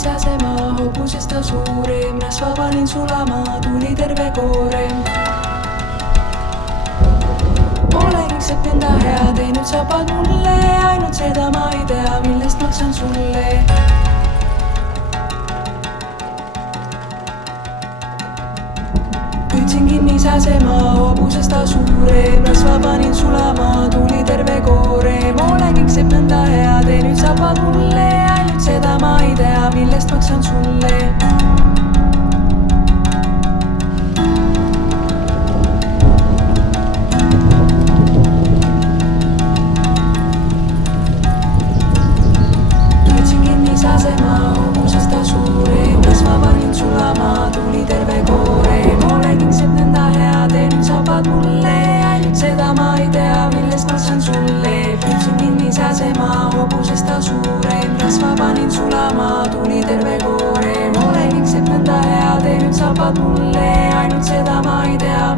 säsemaa, hobusesta suurem, rasva panin sulama, tuli terve koorem. Olen üksepp enda hea teinud, sabad mulle, ainult seda ma ei tea, millest maksan sulle. Püüdsin kinni säsemaa, hobusesta suurem, rasva panin sulama, tuli terve koorem. Olen üksepp enda hea teinud, sabad mulle, ainult seda ma ei tea, millest maksan sulle. Säsemaa, hobusesta suurem, rasva panin sulama, tuli terve koorem. Olen üksepp enda hea teinud, sabad mulle, ainult seda ma ei tea, millest maksan sulle. Püüdsin kinni säsemaa, hobusesta suurem, rasva panin sulama, tuli terve koorem. Olen üksepp enda hea teinud, sabad mulle, ainult seda ma ei tea,